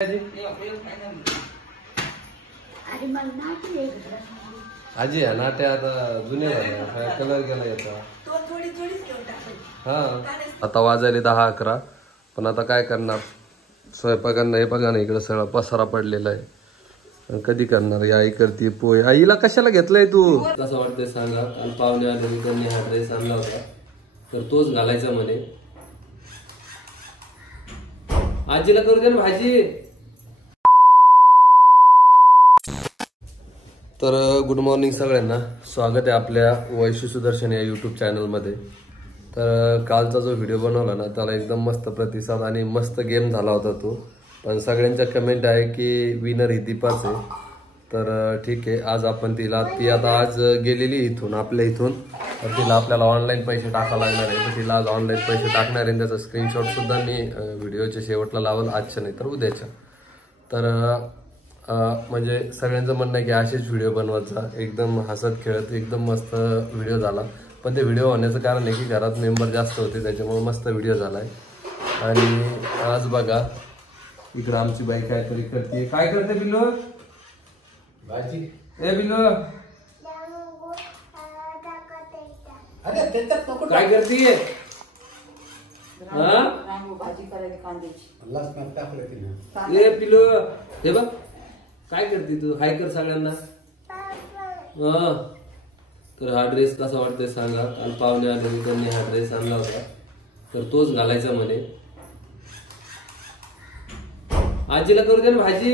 आजी आहे ना ते आता जुने झाले, कलर गेला याचा. हा आता वाजले 10-11, पण आता काय करणार, स्वयंपाकांना हे बघा ना इकडे सगळा पसारा पडलेला आहे. कधी करणार, ही आई करते पोहे. आईला कशाला घेतलंय तू? कसं वाटतंय सांगा. काल पाहुणे आले, त्यांनी हा ड्रेस आणला होता, तर तोच घालायचा म्हणे. आजीला करू दे ना भाजी. तर गुड मॉर्निंग सगळ्यांना, स्वागत आहे आपल्या वैशू सुदर्शन या यूट्यूब चॅनलमध्ये. तर कालचा जो व्हिडिओ बनवला ना, त्याला एकदम मस्त प्रतिसाद आणि मस्त गेम झाला होता तो. पण सगळ्यांच्या कमेंट आहे की विनर ही दीपाच आहे. तर ठीक आहे, आज आपण ती आता आज गेलेली इथून, आपल्या इथून, तर तिला आपल्याला ऑनलाईन पैसे टाकावं लागणार आहे. तर तिला आज ऑनलाईन पैसे टाकणार आहे. त्याचा स्क्रीनशॉट सुद्धा मी व्हिडिओच्या शेवटला लावल, आजच्या नाही तर उद्याच्या. तर म्हणजे सगळ्यांचं म्हणणं आहे की असेच व्हिडिओ बनवायचा, एकदम हसत खेळत एकदम मस्त व्हिडिओ झाला. पण ते व्हिडिओ होण्याचं कारण आहे की घरात मेंबर जास्त होते, त्याच्यामुळे मस्त व्हिडिओ झाला आहे. आणि आज बघा इकडं आमची बाई काहीतरी करते. काय करते बिल्लो? भाजी. ए बिल्लो काय करते? ए पिल्लो हे बघ काय करते तू? हाय कर सगळ्यांना. तर हा ड्रेस कसा वाटतोय सांगा. काल पाहुणे आले, त्यांनी हा ड्रेस आणला होता, तर तोच घालायचा म्हणे. आजीला करू दे ना भाजी.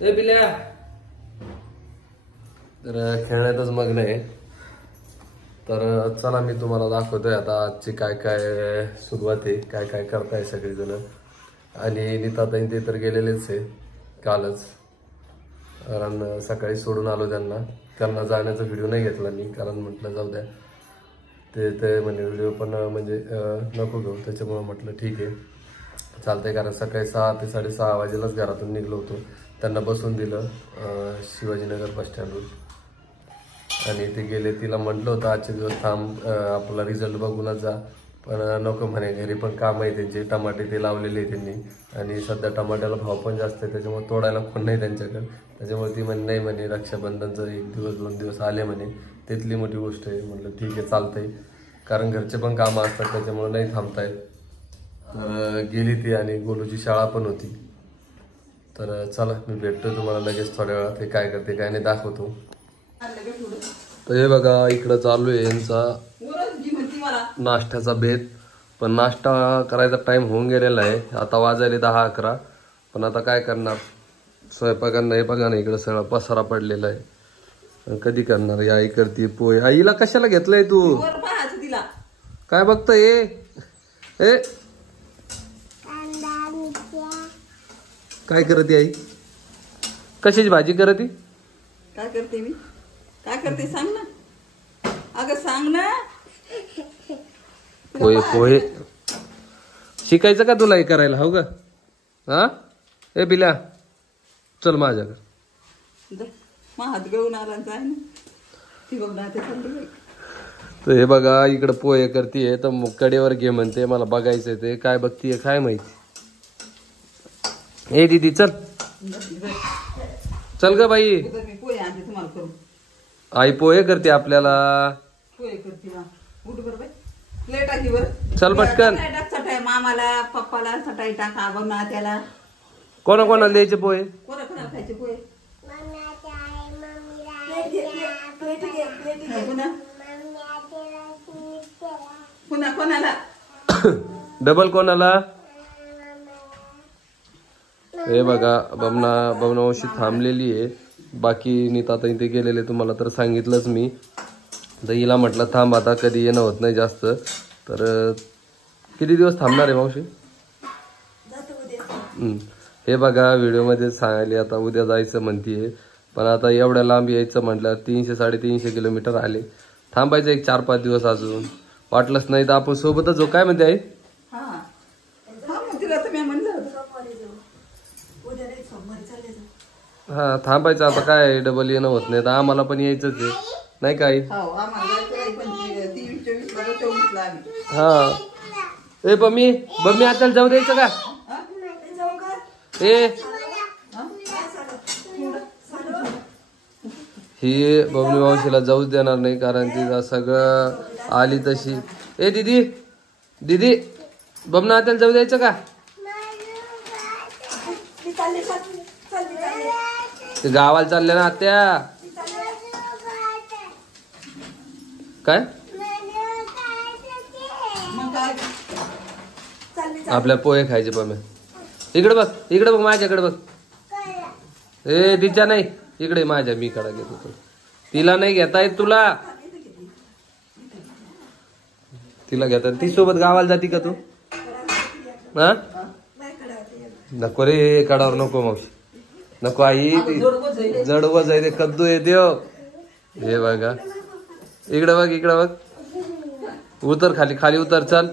ए बिल्या. तर खेळण्यातच मग्न आहे. तर चला मी तुम्हाला दाखवतोय आता आजची काय काय सुरुवात आहे, काय काय करताय सगळेजण. आणि नीताताई ते तर गेलेलेच आहे कालच, कारण सकाळी सोडून आलो त्यांना जाण्याचा व्हिडिओ नाही घेतला मी, कारण म्हटलं जाऊ द्या, ते म्हणजे व्हिडिओ पण म्हणजे नको घेऊ, त्याच्यामुळे म्हटलं ठीक आहे चालतंय. कारण सकाळी 6 ते 6:30 वाजेलाच घरातून निघलो होतो. त्यांना बसून दिलं शिवाजीनगर बस स्टँडवर आणि ते गेले. तिला म्हटलं होतं आजचे दिवस थांब, आपला रिझल्ट बघूनच जा, पण नको म्हणे, घरी पण काम आहे त्यांचे, टमाटे ते लावलेले त्यांनी, आणि सध्या टमाट्याला भाव पण जास्त आहे, त्याच्यामुळे तोडायला कोण नाही त्यांच्याकडे. त्याच्यामुळे ती म्हणे नाही म्हणे, रक्षाबंधनचं 1 दिवस 2 दिवस आले म्हणे, तिथली मोठी गोष्ट आहे. म्हटलं ठीक आहे चालतंय, कारण घरचे पण कामं असतात, त्याच्यामुळे नाही थांबतायत. तर गेली ती आणि गोलूची शाळा पण होती. तर चला मी भेटतोय तुम्हाला लगेच थोड्या वेळात. ते काय करते काय नाही दाखवतो. तर हे बघा इकडं चालू आहे यांचा नाश्त्याचा बेत. पण नाश्ता करायचा टाइम होऊन गेलेला आहे, आता वाजायले 10-11, पण आता काय करणार, स्वयंपाकांना हे बघा ना इकडं सगळा पसारा पडलेला आहे. कधी करणार, ही आई करते पोहे. आईला कशाला घेतलंय तू? काय बघतोय ए? काय करते आई? कशाची भाजी करते? काय करते मी? काय करते सांग ना. अगं सांग ना. पोहे शिकायचं का तुला हे करायला? हो का? हा ए बिल्या चल माझ्याकडे. हात गळून आला जाय ना. ती बघ ना ते चालली. तर हे बघा इकडे पोहे करते, तर कडेवर घे म्हणते, मला बघायचंय ते काय बघतीये काय माहिती. ए दीदी चल चल ग बाई. पोहे आणते तुम्हाला करून. आई पोहे करते आपल्याला. पोहे करते ना. उठ बरं बाई. प्लेट आहे बरं. चल पटकन. चटाई मामाला पप्पाला चटाई टाका बघा त्याला. कोणाला द्यायचे पोहे? कोणाला खायचे पोहे? कोणाला डबल कोणाला? हे बघा बबनावशी थांबलेली आहे. बाकी नीताताई ते गेलेले तुम्हाला तर सांगितलंच मी. तर हिला म्हटलं थांब, आता कधी येणं होत नाही जास्त. तर किती दिवस थांबणार आहे मावशी? हे बघा व्हिडिओमध्ये सांगायला आता उद्या जायचं म्हणतीये, पण आता एवढ्या लांब यायचं म्हटलं 300-350 किलोमीटर आले. थांबायचं 1-4-5 दिवस अजून, वाटलंच नाही तर आपण सोबतच जाऊ. काय म्हणते आई? हा थांबायचं, आता काय डबल येणं होत नाही तर आम्हाला पण यायचंच आहे नाही काय? हा ए बम्मी आता जाऊ द्यायचं का? ए ही बबली मावशीला जाऊच देणार नाही, कारण तिला सगळं आली तशी. ए दीदी दीदी बबना आत्याला जाऊ द्यायचं का? ते गावाला चालले ना आत्या. काय आपल्या पोहे खायचे पम्या. इकडे बघ माझ्याकडे बघ. ए तिच्या नाही, इकडे माझ्या मी कडा घेत होतो. तिला नाही घेता येत तुला. तिला घेता ती सोबत गावाला जाती का तू? हा नको रे, कडावर नको मावशी नको. आई जडवच आहे ते, कद्दू येते. हे बघा इकडे बघ. उतर खाली उतर. चाल.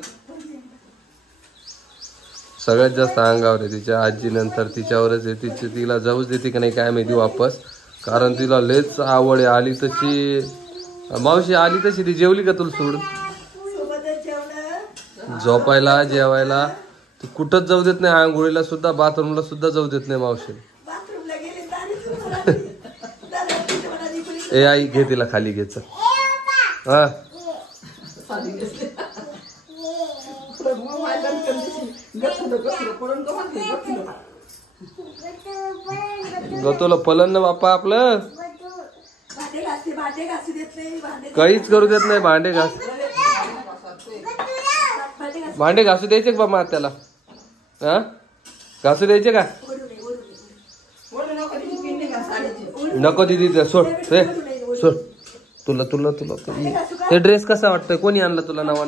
सगळ्यात जास्त अंगावर आहे तिच्या आजी, नंतर तिच्यावरच आहे. तिला जाऊच देते का नाही काय माहिती वापस, कारण तिला लयच आवड आहे. आली तशी मावशी आली तशी ती जेवली का तुला सोडून? झोपायला जेवायला ती कुठंच जाऊ देत नाही. आंघोळीला सुद्धा, बाथरूमला सुद्धा जाऊ देत नाही मावशी. ए आई घे तिला खाली घे. चल हा गतोला पलन ना बाप्पा आपलं. काहीच करू देत नाही. भांडे घासू द्यायचे का बाबा त्याला? हा घासू द्यायचे का? नको दीदी सोड रे सोड. तुला ते ड्रेस कसा वाटतोय? कोणी आणला तुला नवा?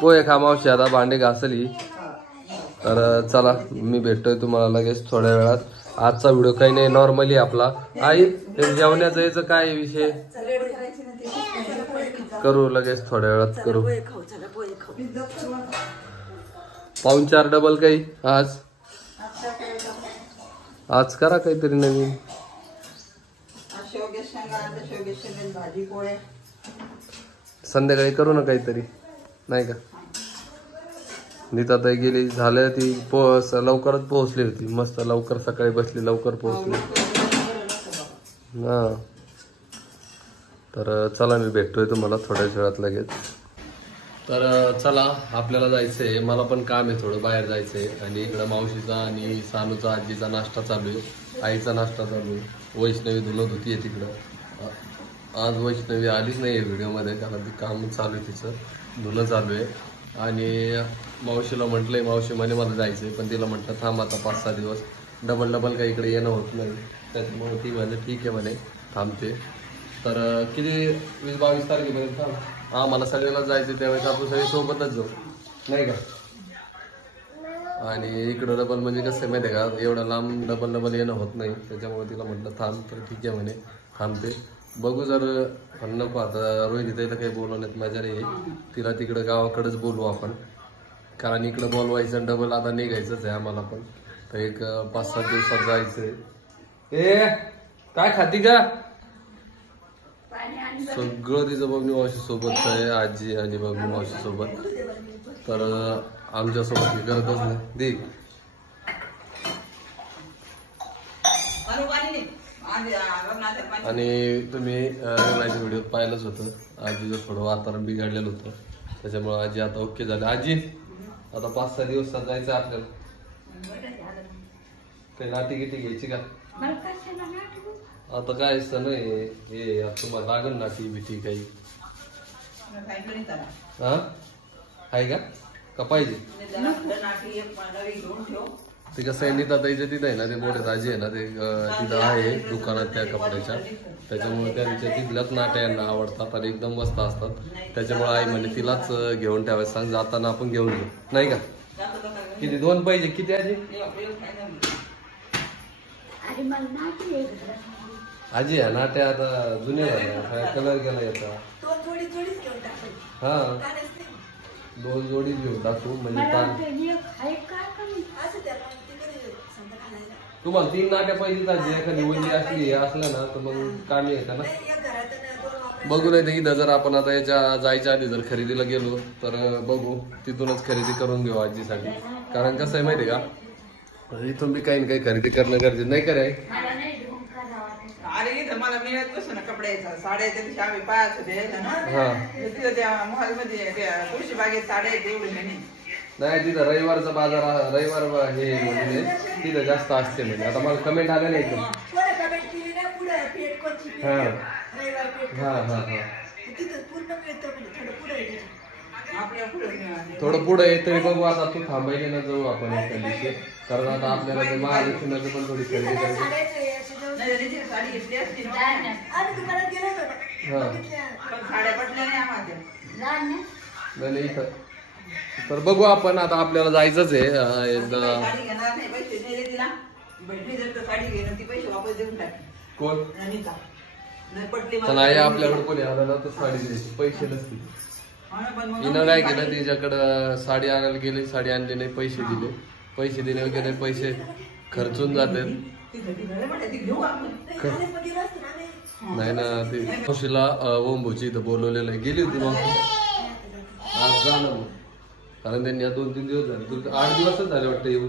पोहे खा मावशी आता भांडे घासली. तर चला मी भेटतोय तुम्हाला लगेच थोड्या वेळात. आजचा व्हिडिओ काही नाही, नॉर्मली आपला. आई जेवण्याचं याचं काय विषय करू लगेच थोड्या वेळात करू. 4.5 डबल काही आज करा काहीतरी नवीन. संध्याकाळी करू ना काहीतरी, नाही का? नीता ताई गेली झालं, ती लवकरच पोहोचली होती. मस्त लवकर सकाळी बसली, लवकर पोहोचली. हा तर चला मी भेटतोय तुम्हाला थोड्याच वेळात लगेच. तर चला आपल्याला जायचंय, मला पण काम आहे थोडं, बाहेर जायचंय. आणि इकडं मावशीचा आणि सानूचा आजीचा नाश्ता चालू आहे, आईचा नाश्ता चालू आहे. वैष्णवी धुलत होती तिकडं. आज वैष्णवी आलीच नाही व्हिडिओमध्ये, कारण ती काम चालू आहे, तिचं धुणं चालू आहे. आणि मावशीला म्हटलंय, मावशी म्हणे मला जायचंय, पण तिला म्हटलं थांब आता 5-6 दिवस, डबल काही इकडे येणं होत नाही. त्याच्यामुळे ती म्हणे ठीक आहे म्हणे थांबते. तर किती 20-22 तारखेपर्यंत थांब. हा मला सगळ्याला जायचं, त्यावेळेस आपण सगळे सोबतच जाऊ, नाही का? आणि इकडं डबल म्हणजे कसं माहिती आहे का, एवढं लांब डबल येणं होत नाही. त्याच्यामुळे तिला म्हटलं थांब, तर ठीक आहे म्हणे थांबते. बघू जर नको आता रोहिणी ताईला काही बोलवण्यात मजा नाही, तिला तिकडं गावाकडेच बोलवू आपण, कारण इकडं बोलवायचं डबल आता निघायचंच आहे आम्हाला पण. तर एक 5-7 दिवसात जायचंय. ए काय खाती का? सगळं तिचं बबली मावशी सोबत आहे, आजी आणि बबली मावशी सोबत. तर आमच्यासोबत हे करतच नाही दी. आणि तुम्ही माझ्या व्हिडिओ पाहिलंच होतं, आजीचं थोडं वातावरण बिघडलेलं होतं, त्याच्यामुळे आजी आता ओके झाले. आजी आता 5-6 दिवसात जायचं आपल्याला. काही नाटी गिटी घ्यायची का? आता काय सण आहे हे, तुम्हाला लागेल नाटी बिटी काही? हा आहे का पाहिजे? ते कसं आहे, नीता ताईच्या तिथं आहे ना, ते मोठे ताजी आहे ना, ते तिथं आहे दुकानात त्या कपड्याच्या. त्याच्यामुळे त्यांच्या तिथल्याच नाट्या यांना आवडतात आणि एकदम मस्त असतात. त्याच्यामुळे आई म्हणे तिलाच घेऊन ठेवायचं, सांग जाताना आपण घेऊन घेऊ, नाही का? किती 2 पाहिजे? किती आजी? आजी ह्या नाट्या आता जुन्या झाल्या, कलर गेला याचा. हा 2 जोडी घेऊन टाकू म्हणजे तुम्हाला 3 नाट्या पाहिजे. एखादी वल्ली असली असल्या ना तर मग कामी येतं ना. बघू नाही तर इथं जर आपण आता याच्या जायच्या आधी जर खरेदीला गेलो तर बघू तिथूनच खरेदी करून घेऊ आजीसाठी. कारण कसं आहे माहिती आहे का, इथून बी काही ना काही खरेदी करणं गरजेचं नाही करे. अरे इथं मला मिळत नसतो ना कपड्याचा, साड्याच्या दिवशी आम्ही पायाच होते हा तिथं त्या मॉल मध्ये त्या तुळशी बागेत साड्या आहेत एवढी नाही. नाही तिथं रविवारचा बाजार रविवार हे म्हणजे तिथं जास्त असते. म्हणजे आता मला कमेंट आले नाही एकदम. हा हा हा हा आपल्या पुढे थोडं पुढे आहे तरी बघू. आता तू थांबायला ना जाऊ आपण एका दिवशी. कारण आता आपल्याला ते महालक्ष्मीचं पण थोडी खरेदी करायची. साडी घेतली असती ना. हा पण साड्या पटल्या नाही आम्हाला. नाही इथं तर बघू आपण. आता आपल्याला जायचंच आहे एकदा. साडी घेणार नाही, पैसे दिले तिला. भेटली जर तर साडी घेणं ती पैसे वापस देऊन टाकली. कोण अनिता नाही पटली पण आई आपल्याकडे कोणी आलं ना तर साडी द्यायची, पैसे नसतील. हिनं काय केलं, तिच्याकडं साडी आणायला गेली, साडी आणली नाही, पैसे दिले. पैसे दिले वगैरे पैसे खर्चून जाते. नाही ना ते मावशीला ओंबूची इथं बोलवलेलं आहे. गेली होती मावशी आज जा ना मग. कारण त्यांनी 2-3 दिवस झाले. तुला 8 दिवसच झाले वाटतं येऊन.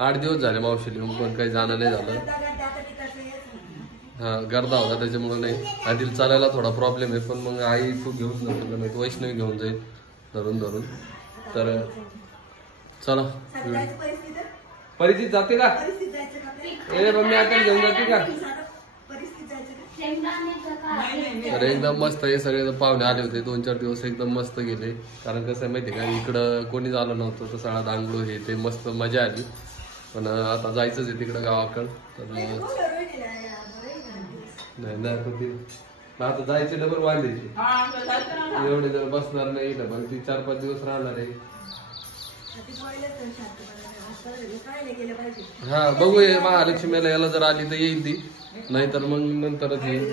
8 दिवस झाले मावशीला येऊन, पण काही जाणं नाही झालं. हा गर्दा होता त्याच्यामुळे नाही. आणि तिला चालायला थोडा प्रॉब्लेम आहे. पण मग आई तू घेऊन जातो नाही, वैष्णवी घेऊन जाईल धरून धरून. तर चला परिचित जाते का ए मम्मी आता घेऊन जाते का. तर एकदम मस्त हे सगळे पाहुणे आले होते. 2-4 दिवस एकदम मस्त गेले. कारण कसं आहे माहिती का, इकडं कोणीच आलं नव्हतं तर सगळा दांगडू हे ते मस्त मजा आली. पण आता जायचंच आहे तिकडं गावाकडं. तर नाही ना आता जायचे डबल बांधायचे. एवढे जर बसणार नाही इथं, पण ती 4-5 दिवस राहणार आहे. हा बघू महालक्ष्मीला याला जर आली तर येईल ती, नाही तर मग नंतरच येईल.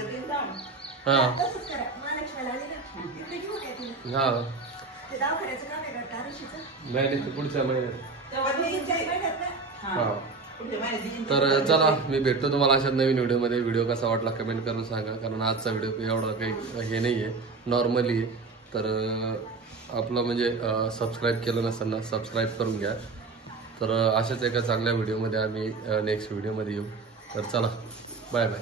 हा हा नाही पुढच्या महिन्यात. हा तर चला मी भेटतो तुम्हाला अशा नवीन व्हिडिओमध्ये. व्हिडिओ कसा वाटला कमेंट करून सांगा. कारण आजचा व्हिडिओ एवढा काही हे नाही आहे, नॉर्मली आहे. तर आपलं म्हणजे सबस्क्राईब केलं नसेल ना सबस्क्राईब करून घ्या. तर अशाच एका चांगल्या व्हिडिओमध्ये आम्ही नेक्स्ट व्हिडिओमध्ये येऊ. तर चला बाय बाय.